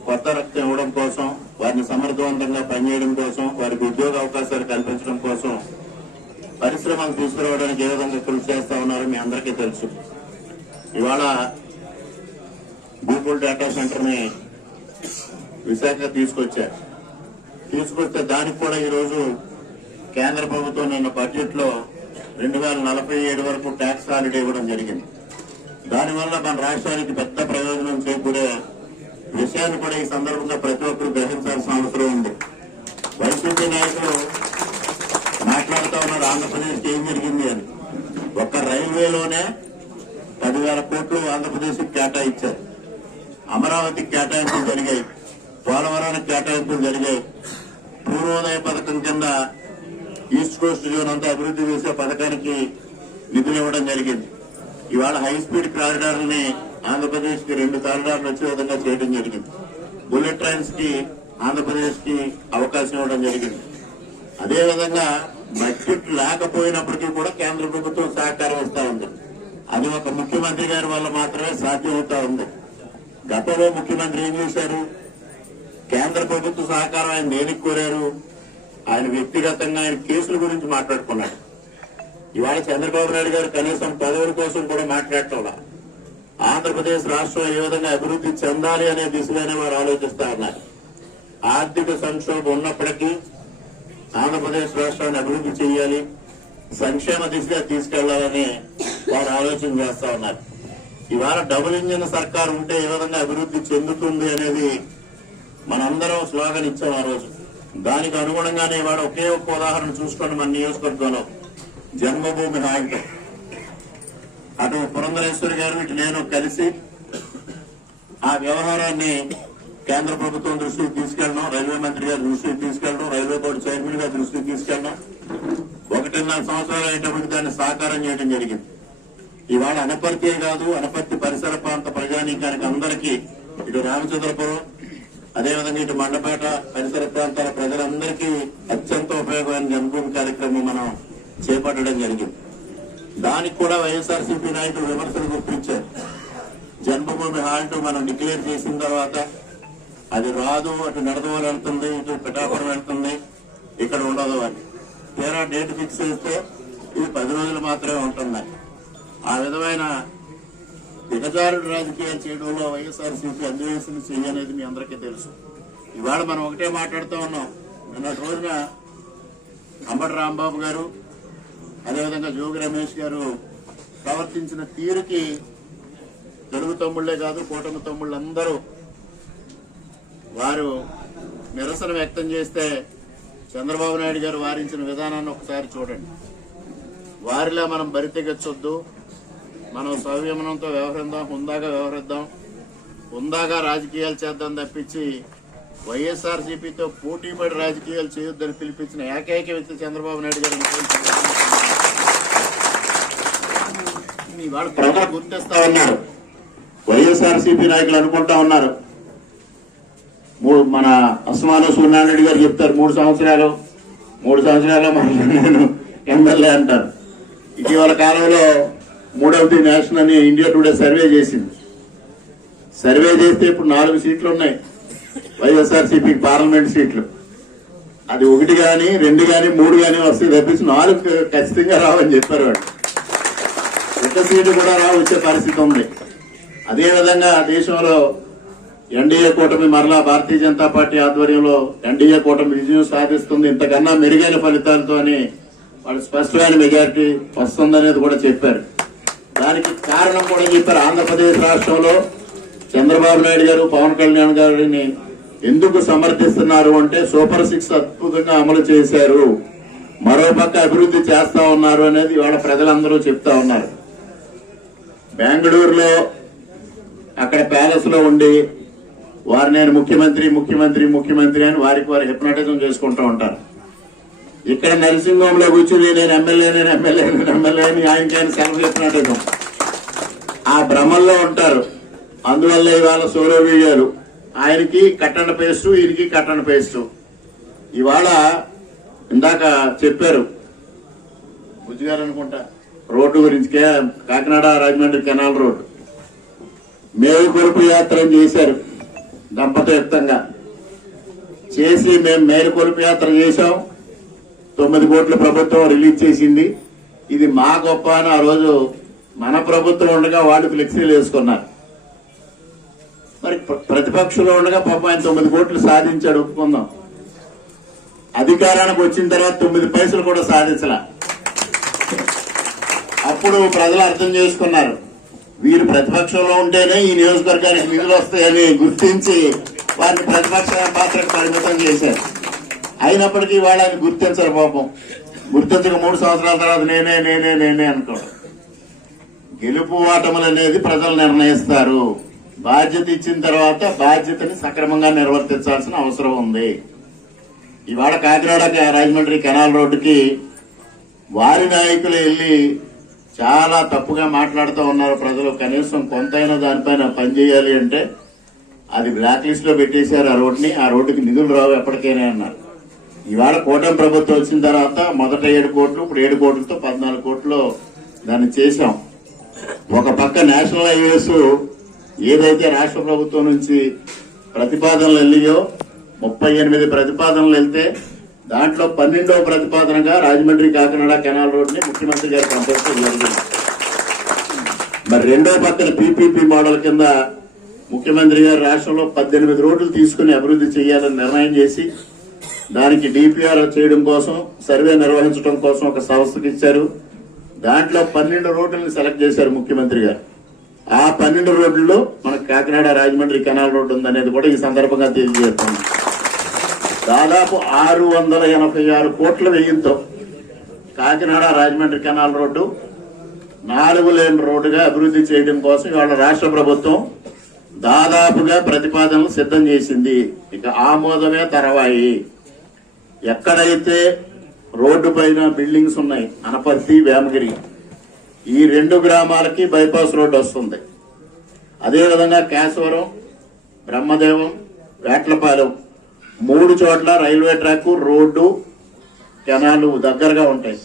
కొత్త రక్తం ఇవ్వడం కోసం, వారిని సమర్థవంతంగా పనిచేయడం కోసం, వారికి ఉద్యోగ అవకాశాలు కల్పించడం కోసం పరిశ్రమలు తీసుకురావడానికి ఏ విధంగా కృషి చేస్తా ఉన్నారో మీ అందరికీ తెలుసు. ఇవాళ గూగుల్ డేటా సెంటర్ ని విశాఖ తీసుకొచ్చారు. తీసుకొస్తే దానికి కూడా ఈరోజు కేంద్ర ప్రభుత్వం నిన్న బడ్జెట్ లో 2047 వరకు ట్యాక్స్ హాలిడే ఇవ్వడం జరిగింది. దానివల్ల మన రాష్ట్రానికి పెద్ద ప్రయోజనం చేకూరే విషయాన్ని కూడా ఈ సందర్భంగా ప్రతి ఒక్కరు గ్రహించాల్సిన అవసరం ఉంది. వైసీపీ నాయకులు మాట్లాడుతూ ఉన్నారు ఆంధ్రప్రదేశ్కి ఏం జరిగింది అని. ఒక్క రైల్వేలోనే 10,000 కోట్లు ఆంధ్రప్రదేశ్కి కేటాయించారు. అమరావతికి కేటాయింపులు జరిగాయి, పోలవరానికి కేటాయింపులు జరిగాయి. పూర్వోదయ పథకం కింద ఈస్ట్ కోస్ట్ జోన్ అంతా అభివృద్ధి చేసే పథకానికి నిధులు ఇవ్వడం జరిగింది. ఇవాళ హై స్పీడ్ కారిడార్లని ఆంధ్రప్రదేశ్ కి 2 కారిడార్లు వచ్చే విధంగా చేయడం జరిగింది. బుల్లెట్ ట్రైన్స్ కి ఆంధ్రప్రదేశ్ కి అవకాశం ఇవ్వడం జరిగింది. అదేవిధంగా బడ్జెట్ లేకపోయినప్పటికీ కూడా కేంద్ర ప్రభుత్వం సహకారం ఇస్తా ఉంది. అది ఒక ముఖ్యమంత్రి గారి వల్ల మాత్రమే సాధ్యమవుతా ఉంది. గతంలో ముఖ్యమంత్రి ఏం చేశారు? కేంద్ర ప్రభుత్వ సహకారం ఆయన దేనికి కోరారు? ఆయన వ్యక్తిగతంగా ఆయన కేసుల గురించి మాట్లాడుకున్నాడు. ఇవాళ చంద్రబాబు నాయుడు గారు కనీసం పదవుల కోసం కూడా మాట్లాడటంలా. ఆంధ్రప్రదేశ్ రాష్ట్రం ఏ విధంగా అభివృద్ధి చెందాలి అనే దిశగానే వారు ఆలోచిస్తా ఉన్నారు. ఆర్థిక సంక్షోభం ఉన్నప్పటికీ ఆంధ్రప్రదేశ్ రాష్ట్రాన్ని అభివృద్ధి చేయాలి, సంక్షేమ దిశగా తీసుకెళ్లాలని వారు ఆలోచన చేస్తా ఉన్నారు. ఇవాళ డబుల్ ఇంజిన్ సర్కార్ ఉంటే ఏ విధంగా అభివృద్ధి చెందుతుంది అనేది మనందరం స్లోగన్ ఇచ్చాం ఆ రోజు. దానికి అనుగుణంగానే ఇవాళ ఒకే ఒక్క ఉదాహరణ చూసుకోండి. మన నియోజకవర్గంలో జన్మభూమి హాల్ట్ అటు పురంధరేశ్వరి గారు ఇటు నేను కలిసి ఆ వ్యవహారాన్ని కేంద్ర ప్రభుత్వం దృష్టికి తీసుకెళ్ళడం, రైల్వే మంత్రి గారి దృష్టికి తీసుకెళ్ళడం, రైల్వే బోర్డు చైర్మన్ గారి దృష్టికి తీసుకెళ్ళడం, 1.5 సంవత్సరాలు అయ్యేటప్పటికి దాన్ని సాకారం చేయడం జరిగింది. ఇవాళ అనపర్తి కాదు, అనపర్తి పరిసర ప్రాంత ప్రజానీకానికి అందరికీ ఇటు రామచంద్రపురం అదేవిధంగా ఇటు మండపేట పరిసర ప్రాంతాల ప్రజలందరికీ అత్యంత ఉపయోగమైన జన్మభూమి కార్యక్రమం మనం చేపట్టడం జరిగింది. దానికి కూడా వైఎస్ఆర్సీపీ నాయకులు విమర్శలు గుర్తించారు. జన్మభూమి హాల్ట్ మనం డిక్లేర్ చేసిన తర్వాత అది రాదు, అటు నడదవోలు వెళ్తుంది, ఇటు పిఠాపురం వెళ్తుంది, ఇక్కడ ఉండదు అని తీరా డేట్ ఫిక్స్ చేస్తే ఇది 10 రోజులు మాత్రమే ఉంటున్నాయి. ఆ విధమైన దిగజారుడు రాజకీయాలు చేయడంలో వైఎస్ఆర్సీపీ అన్వేషణ చేయనేది మీ అందరికీ తెలుసు. ఇవాళ మనం ఒకటే మాట్లాడుతూ ఉన్నాం. నిన్నటి రోజున అంబటి రాంబాబు గారు అదేవిధంగా జోగి రమేష్ గారు ప్రవర్తించిన తీరుకి తెలుగు తమ్ముళ్లే కాదు కూటమి తమ్ముళ్ళందరూ వారు నిరసన వ్యక్తం చేస్తే చంద్రబాబు నాయుడు గారు వారించిన విధానాన్ని ఒకసారి చూడండి. వారిలా మనం బరితెగచ్చొద్దు, మనం సంయమనంతో వ్యవహరిద్దాం, హుందాగా వ్యవహరిద్దాం, హుందాగా రాజకీయాలు చేద్దాం తప్పించి వైఎస్ఆర్సీపీతో పోటీపడి రాజకీయాలు చేయొద్దని పిలిపించిన ఏకైక వ్యక్తి చంద్రబాబు నాయుడు గారు. ఇవాళ ప్రజలు గుర్తిస్తా ఉన్నారు. వైఎస్ఆర్సీపీ నాయకులు అనుకుంటా ఉన్నారు, మన అస్మాను సూర్యనారాయణ గారు చెప్తారు 3 సంవత్సరాలు మళ్ళీ నేను ఎమ్మెల్యే అంటారు. ఇటీవల కాలంలో 3వ నేషన్ అని ఇండియా టుడే సర్వే చేసింది. సర్వే చేస్తే ఇప్పుడు 4 సీట్లు ఉన్నాయి వైఎస్ఆర్సీపీ పార్లమెంట్ సీట్లు. అది 1 గాని 2 గాని 3 గాని వస్తే తప్పించి 4 ఖచ్చితంగా రావని చెప్పారు వాళ్ళు. 1 సీటు కూడా వచ్చే పరిస్థితి ఉంది. అదేవిధంగా దేశంలో ఎన్డీఏ కూటమి మరలా భారతీయ జనతా పార్టీ ఆధ్వర్యంలో ఎన్డీఏ కూటమి విజయం సాధిస్తుంది, ఇంతకన్నా మెరుగైన ఫలితాలతో అని వాళ్ళు స్పష్టమైన మెజారిటీ వస్తుందనేది కూడా చెప్పారు. దానికి కారణం కూడా చెప్పారు. ఆంధ్రప్రదేశ్ రాష్ట్రంలో చంద్రబాబు నాయుడు గారు పవన్ కళ్యాణ్ గారిని ఎందుకు సమర్థిస్తున్నారు అంటే సూపర్ 6 అద్భుతంగా అమలు చేశారు, మరోపక్క అభివృద్ధి చేస్తా ఉన్నారు అనేది ఇవాళ ప్రజలందరూ చెప్తా ఉన్నారు. బెంగళూరులో అక్కడ ప్యాలెస్ లో ఉండి వారు నేను ముఖ్యమంత్రి అని వారికి వారు హిప్నటిజం చేసుకుంటూ ఉంటారు. ఇక్కడ నరసింహంలో కూర్చుని నేను ఎమ్మెల్యే అని ఆయనకైనా సెల్ఫ్ హిప్నటిజం ఆ భ్రమల్లో ఉంటారు. అందువల్ల ఇవాళ సోలో వీడియోలు ఆయనకి కట్టండ పేస్టు, ఈయనకి కట్టండ పేస్టు. ఇవాళ ఇందాక చెప్పారు బుజ్జిగారు అనుకుంటా రోడ్డు గురించి, కాకినాడ రాజమండ్రి కెనాల్ రోడ్డు మేలు కొలుపు యాత్ర చేశారు దంపతయుక్తంగా చేసి మేము మేలు కొలుపు యాత్ర చేశాం. 9 కోట్ల ప్రభుత్వం రిలీజ్ చేసింది. ఇది మా గొప్ప అని ఆ రోజు మన ప్రభుత్వం ఉండగా వాళ్ళు ఫ్లెక్సీలు వేసుకున్నారు. మరి ప్రతిపక్షంలో ఉండగా పాపం ఆయన 9 కోట్లు సాధించాడు, ఒప్పుకుందాం. అధికారానికి వచ్చిన తర్వాత 9 పైసలు కూడా సాధించలా. అప్పుడు ప్రజలు అర్థం చేసుకున్నారు, వీరు ప్రతిపక్షంలో ఉంటేనే ఈ నియోజకవర్గానికి నిధులు వస్తాయని గుర్తించి వారిని ప్రతిపక్ష పాత్రకు పరిమితం చేశారు. అయినప్పటికీ వాళ్ళని గుర్తించరు పాపం. గుర్తించక 3 సంవత్సరాల తర్వాత నేనే అనుకోవడం. గెలుపు ఓటములు అనేది ప్రజలు నిర్ణయిస్తారు. బాధ్యత ఇచ్చిన తర్వాత బాధ్యతని సక్రమంగా నిర్వర్తించాల్సిన అవసరం ఉంది. ఇవాళ కాకినాడ రాజమండ్రి కెనాల్ రోడ్డుకి వారి నాయకులు వెళ్లి చాలా తప్పుగా మాట్లాడుతూ ఉన్నారు. ప్రజలు కనీసం కొంతైనా దానిపైన పనిచేయాలి అంటే అది బ్లాక్ లిస్ట్ లో పెట్టేశారు ఆ రోడ్ని. ఆ రోడ్డుకి నిధులు రావు ఎప్పటికైనా అన్నారు. ఇవాళ కూటమి ప్రభుత్వం వచ్చిన తర్వాత మొదట 7 కోట్లు, ఇప్పుడు 7 కోట్లతో 14 కోట్లు దాన్ని చేశాం. ఒక పక్క నేషనల్ హైవేస్ ఏదైతే రాష్ట్ర ప్రభుత్వం నుంచి ప్రతిపాదనలు వెళ్ళియో 38 ప్రతిపాదనలు వెళ్తే దాంట్లో 12వ ప్రతిపాదనగా రాజమండ్రి కాకినాడ కెనాల్ రోడ్ ని ముఖ్యమంత్రి గారు పంపించడం జరిగింది. మరి రెండో పక్కన పీపీపీ మోడల్ కింద ముఖ్యమంత్రి గారు రాష్ట్రంలో 18 రోడ్లు తీసుకుని అభివృద్ధి చేయాలని నిర్ణయం చేసి దానికి డిపిఆర్ చేయడం కోసం, సర్వే నిర్వహించడం కోసం ఒక సంస్థకి ఇచ్చారు. దాంట్లో 12 రోడ్లను సెలెక్ట్ చేశారు ముఖ్యమంత్రి గారు. ఆ 12 రోడ్లలో మనకు కాకినాడ రాజమండ్రి కెనాల్ రోడ్డు ఉందనేది కూడా ఈ సందర్భంగా తెలియజేస్తాను. దాదాపు 686 కోట్ల వ్యయంతో Kakinada Rajahmundry canal road 4 lane రోడ్డుగా అభివృద్ధి చేయడం కోసం ఇవాళ రాష్ట్ర ప్రభుత్వం దాదాపుగా ప్రతిపాదనలు సిద్ధం చేసింది. ఇక ఆమోదమే తర్వాయి. ఎక్కడైతే రోడ్డు పైన బిల్డింగ్స్ ఉన్నాయి, అనపర్తి, వేమగిరి, ఈ 2 గ్రామాలకి బైపాస్ రోడ్డు వస్తుంది. అదేవిధంగా కేశవరం, బ్రహ్మదేవం, వేట్లపాలెం 3 చోట్ల రైల్వే ట్రాక్, రోడ్డు, కెనాలు దగ్గరగా ఉంటాయి.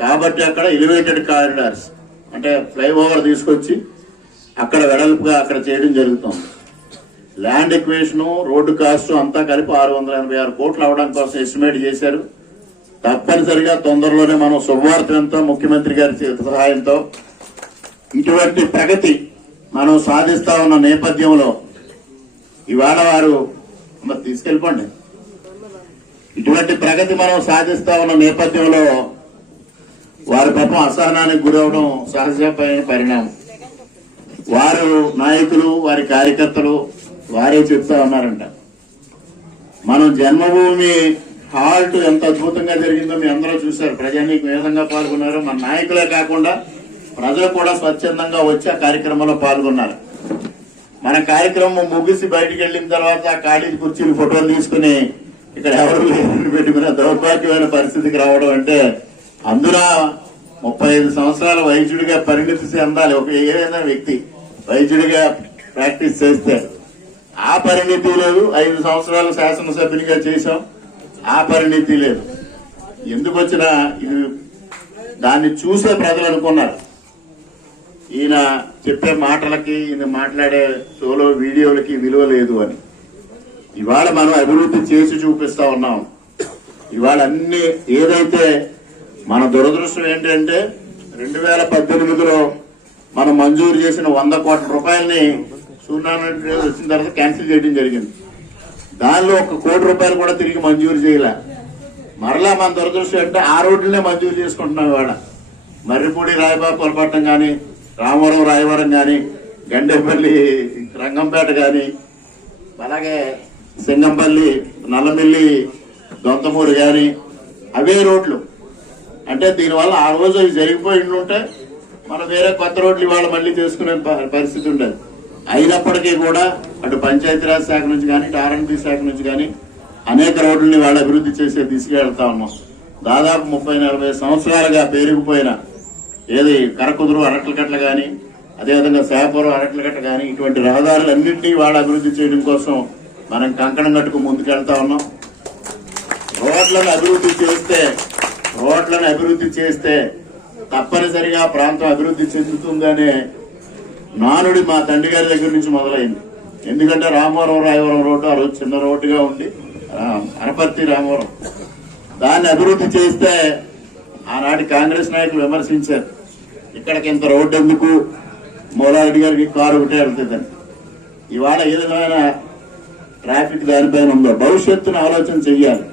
కాబట్టి అక్కడ ఎలివేటెడ్ కారిడార్స్ అంటే ఫ్లైఓవర్ తీసుకొచ్చి అక్కడ వెడల్పుగా అక్కడ చేయడం జరుగుతుంది. ల్యాండ్ ఎక్వేషన్, రోడ్డు కాస్ట్ అంతా కలిపి 686 కోట్లు అవడం కోసం ఎస్టిమేట్ చేశారు. తప్పనిసరిగా తొందరలోనే మనం శుభవార్తలతో ముఖ్యమంత్రి గారి సహాయంతో ఇటువంటి ప్రగతి మనం సాధిస్తా ఉన్న నేపథ్యంలో ఇవాళ వారు తీసుకెళ్ళిపోండి. ఇటువంటి ప్రగతి మనం సాధిస్తా ఉన్న నేపథ్యంలో వారి పాపం అసహనానికి గురవడం సహజమైన పరిణామం. వారు నాయకులు, వారి కార్యకర్తలు వారే చెప్తా ఉన్నారంట, మనం జన్మభూమి హాల్ట్ ఎంత అద్భుతంగా జరిగిందో మీ అందరూ చూశారు. ప్రజానీకం ఏ విధంగా పాల్గొన్నారు. మన నాయకులే కాకుండా ప్రజలు కూడా స్వచ్ఛందంగా వచ్చి ఆ కార్యక్రమంలో పాల్గొన్నారు. మన కార్యక్రమం ముగిసి బయటికి వెళ్లిన తర్వాత ఖాళీ కుర్చీలు ఫోటోలు తీసుకుని ఇక్కడ ఎవరు లేదని పెట్టుకునే దౌర్భాగ్యమైన పరిస్థితికి రావడం అంటే అందున 35 సంవత్సరాల వైద్యుడిగా పరిణితి చెందాలి ఒక ఏదైనా వ్యక్తి. వైద్యుడిగా ప్రాక్టీస్ చేస్తే ఆ పరిణితి లేదు. 5 సంవత్సరాలు శాసనసభ్యునిగా చేశాం, ఆ పరిణితి లేదు. ఎందుకు వచ్చినా ఇది దాన్ని చూసే ప్రజలు అనుకున్నారు ఈయన చెప్పే మాటలకి, ఈయన మాట్లాడే సోలో వీడియోలకి విలువ లేదు అని. ఇవాళ మనం అభివృద్ధి చేసి చూపిస్తా ఉన్నాం. ఇవాళ అన్ని ఏదైతే మన దురదృష్టం ఏంటంటే 2018లో మనం మంజూరు చేసిన 100 కోట్ల రూపాయలని సూర్యనారాయణ వచ్చిన తర్వాత క్యాన్సిల్ చేయడం జరిగింది. దానిలో 1 కోటి రూపాయలు కూడా తిరిగి మంజూరు చేయలే. మరలా మన దురదృష్టం అంటే ఆ రోడ్లనే మంజూరు చేసుకుంటున్నాం. ఇవాళ మర్రిపూడి రాయబాపట్నం కానీ, రామవరం రాయవరం కానీ, గండేపల్లి రంగంపేట కానీ, అలాగే సింగంపల్లి, నల్లమిల్లి, దొంతమూరు కానీ అవే రోడ్లు. అంటే దీనివల్ల ఆ రోజు అవి జరిగిపోయి ఉంటే మనం వేరే కొత్త రోడ్లు ఇవాళ మళ్ళీ చేసుకునే పరిస్థితి ఉండదు. అయినప్పటికీ కూడా అటు పంచాయతీరాజ్ శాఖ నుంచి కానీ, ఇటు ఆర్ఎండ్బి శాఖ నుంచి కానీ అనేక రోడ్లని వాళ్ళు అభివృద్ధి చేసే దిశగా వెళ్తా ఉన్నాం. దాదాపు 30-40 సంవత్సరాలుగా పేరుకుపోయిన ఏది కరకుదురు అరట్లకట్ల కానీ, అదేవిధంగా శాపురం అరట్లకట్ట కానీ ఇటువంటి రహదారులన్నింటినీ వాళ్ళు అభివృద్ధి చేయడం కోసం మనం కంకణం కట్టుకు ముందుకెళ్తా ఉన్నాం. రోడ్లను అభివృద్ధి చేస్తే తప్పనిసరిగా ప్రాంతం అభివృద్ధి చెందుతుందనే నానుడి మా తండ్రి గారి దగ్గర నుంచి మొదలైంది. ఎందుకంటే రామవరం రాయవరం రోడ్డు ఆ రోజు చిన్న రోడ్డుగా ఉండి అనపర్తి రామవరం దాన్ని అభివృద్ధి చేస్తే ఆనాటి కాంగ్రెస్ నాయకులు విమర్శించారు, ఇక్కడికి ఇంత రోడ్డు ఎందుకు, మూలారెడ్డి గారికి కారు ఒకటే వెళ్తుందని. ఇవాళ ఏ విధమైన ట్రాఫిక్ దానిపైన ఉందో భవిష్యత్తును ఆలోచన చెయ్యాలి.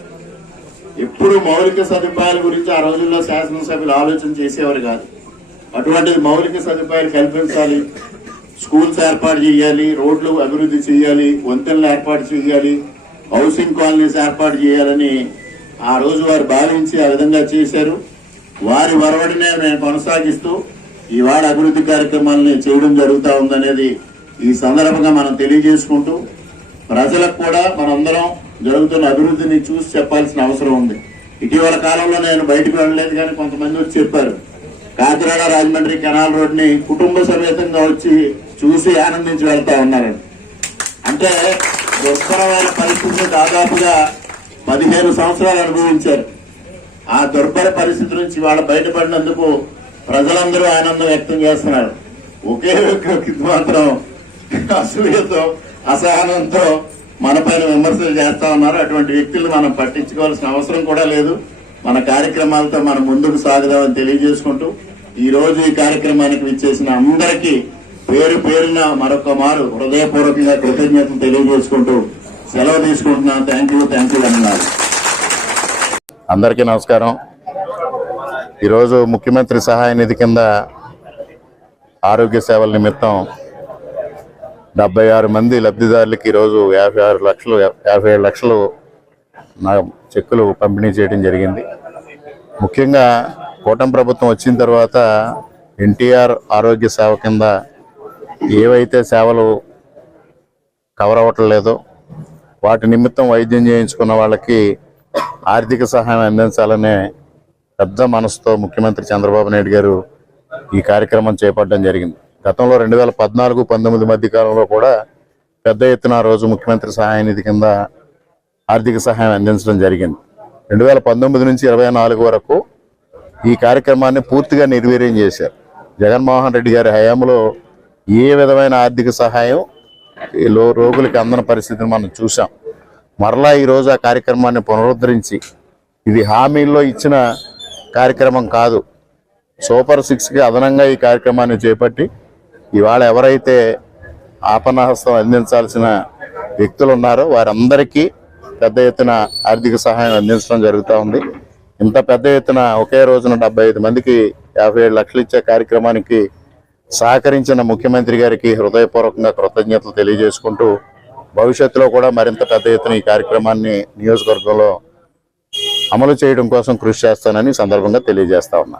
ఎప్పుడు మౌలిక సదుపాయాల గురించి ఆ రోజుల్లో శాసనసభ్యులు ఆలోచన చేసేవారు కాదు. అటువంటిది మౌలిక సదుపాయాలు కల్పించాలి, స్కూల్స్ ఏర్పాటు చేయాలి, రోడ్లు అభివృద్ధి చేయాలి, వంతెనలు ఏర్పాటు చేయాలి, హౌసింగ్ కాలనీస్ ఏర్పాటు చేయాలని ఆ రోజు వారు భావించి ఆ విధంగా చేశారు. వారి వరవడినే మేము కొనసాగిస్తూ ఇవాళ అభివృద్ధి కార్యక్రమాలని చేయడం జరుగుతూ ఉందనేది ఈ సందర్భంగా మనం తెలియజేసుకుంటూ ప్రజలకు కూడా మనందరం జరుగుతున్న అభివృద్ధిని చూసి చెప్పాల్సిన అవసరం ఉంది. ఇటీవల కాలంలో నేను బయటకు వెళ్ళలేదు, కానీ కొంతమంది వచ్చి చెప్పారు కాకినాడ రాజమండ్రి కెనాల్ రోడ్ ని కుటుంబ సమేతంగా వచ్చి చూసి ఆనందించి వెళ్తా ఉన్నారని. అంటే దుర్భరమైన పరిస్థితిని దాదాపుగా 15 సంవత్సరాలు అనుభవించారు. ఆ దుర్భర పరిస్థితి నుంచి వాళ్ళ బయటపడినందుకు ప్రజలందరూ ఆనందం వ్యక్తం చేస్తున్నారు. ఒకే వ్యక్తి మాత్రం అసూయతో అసహనంతో మన పైన విమర్శలు చేస్తా ఉన్నారు. అటువంటి వ్యక్తులు మనం పట్టించుకోవాల్సిన అవసరం కూడా లేదు. మన కార్యక్రమాలతో మనం ముందుకు సాగుదామని తెలియజేసుకుంటూ ఈ రోజు ఈ కార్యక్రమానికి విచ్చేసిన అందరికీ పేరు పేరున మరొక మారు హృదయపూర్వకంగా కృతజ్ఞతలు తెలియజేసుకుంటూ సెలవు తీసుకుంటున్నాను. థ్యాంక్ యూ అన్నారు. అందరికీ నమస్కారం. ఈరోజు ముఖ్యమంత్రి సహాయ నిధి కింద ఆరోగ్య సేవల నిమిత్తం 76 మంది లబ్ధిదారులకి ఈరోజు 57 లక్షలు చెక్కులు పంపిణీ చేయడం జరిగింది. ముఖ్యంగా కూటమి ప్రభుత్వం వచ్చిన తర్వాత ఎన్టీఆర్ ఆరోగ్య సేవ కింద ఏవైతే సేవలు కవర్ అవ్వటం లేదో వాటి నిమిత్తం వైద్యం చేయించుకున్న వాళ్ళకి ఆర్థిక సహాయం అందించాలనే పెద్ద మనసుతో ముఖ్యమంత్రి చంద్రబాబు నాయుడు గారు ఈ కార్యక్రమం చేపట్టడం జరిగింది. గతంలో 2014-19 మధ్య కాలంలో కూడా పెద్ద ఎత్తున రోజు ముఖ్యమంత్రి సహాయ నిధి కింద ఆర్థిక సహాయం అందించడం జరిగింది. 2019 నుంచి 24 వరకు ఈ కార్యక్రమాన్ని పూర్తిగా నిర్వీర్యం చేశారు. జగన్మోహన్ రెడ్డి గారి హయాంలో ఏ విధమైన ఆర్థిక సహాయం రోగులకి అందని పరిస్థితిని మనం చూసాం. మరలా ఈరోజు ఆ కార్యక్రమాన్ని పునరుద్ధరించి ఇది హామీల్లో ఇచ్చిన కార్యక్రమం కాదు, సూపర్ 6కి అదనంగా ఈ కార్యక్రమాన్ని చేపట్టి ఇవాళ ఎవరైతే ఆపన్నహస్తం అందించాల్సిన వ్యక్తులు ఉన్నారో వారందరికీ పెద్ద ఎత్తున ఆర్థిక సహాయం అందించడం జరుగుతూ ఉంది. ఇంత పెద్ద ఎత్తున ఒకే రోజున 75 మందికి 57 లక్షలు ఇచ్చే కార్యక్రమానికి సహకరించిన ముఖ్యమంత్రి గారికి హృదయపూర్వకంగా కృతజ్ఞతలు తెలియజేసుకుంటూ భవిష్యత్తులో కూడా మరింత పెద్ద ఎత్తున ఈ కార్యక్రమాన్ని నియోజకవర్గంలో అమలు చేయడం కోసం కృషి చేస్తానని సందర్భంగా తెలియజేస్తా ఉన్నా.